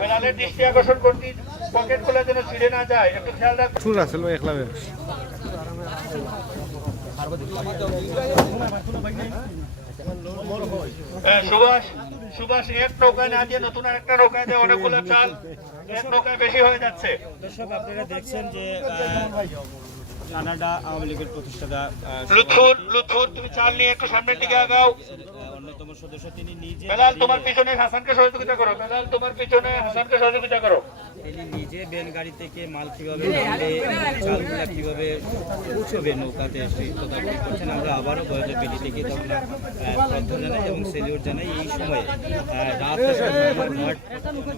বেলালের দৃষ্টি আকর্ষণ করতে পকেট খোলা যেন ছিঁড়ে না যায়, একটু খেয়াল রাখবেন। সুভাষ সুভাষ এক নৌকায় না দিয়ে নতুন আরেকটা নৌকায় দেয়, অনেকগুলো চাল এক নৌকায় বেশি হয়ে যাচ্ছে। দর্শক আপনারা দেখছেন যে কানাডা আওয়ামী লীগের প্রতিষ্ঠাতা লুৎফুর তুমি চাল নিয়ে একটু সামনের দিকে আগাও। অন্যতম সদস্য তিনি নিজে বেলাল তোমার পিছনে হাসানকে সহযোগিতা করো, বেলাল তোমার পিছনে হাসানকে সহযোগিতা করো। তিনি নিজে বেন গাড়ি থেকে মাল কিভাবে নামবে, চালগুলা কিভাবে পৌঁছবে নৌকাতে সেই তদারকি করছেন। আমরা আবারও বয়লাপেটি থেকে তখন শ্রদ্ধা জানাই এবং সেলিউট জানাই। এই সময়ে রাত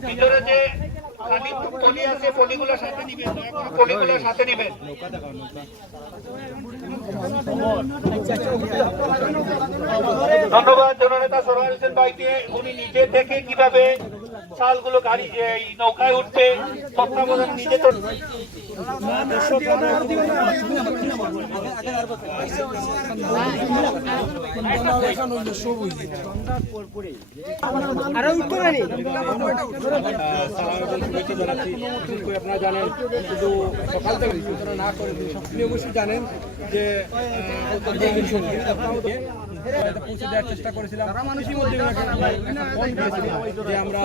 ভিতরে যে খালি পলি আছে পলিগুলো সাথে নিবেন, পলিগুলো সাথে নিবেন। নৌকা দেখাও, নৌকা। ধন্যবাদ জননেতা সরোয়ার হোসেন ভাইকে, উনি নিজে থেকে কিভাবে চালগুলো গাড়ি এই নৌকায় উঠবে তত্ত্বাবধান নিজে তো। আপনারা জানেন শুধু সকাল থেকে সূচনা না করে আপনি অবশ্যই জানেন যে পৌঁছে দেওয়ার চেষ্টা করেছিলাম। ইতিমধ্যে যে আমরা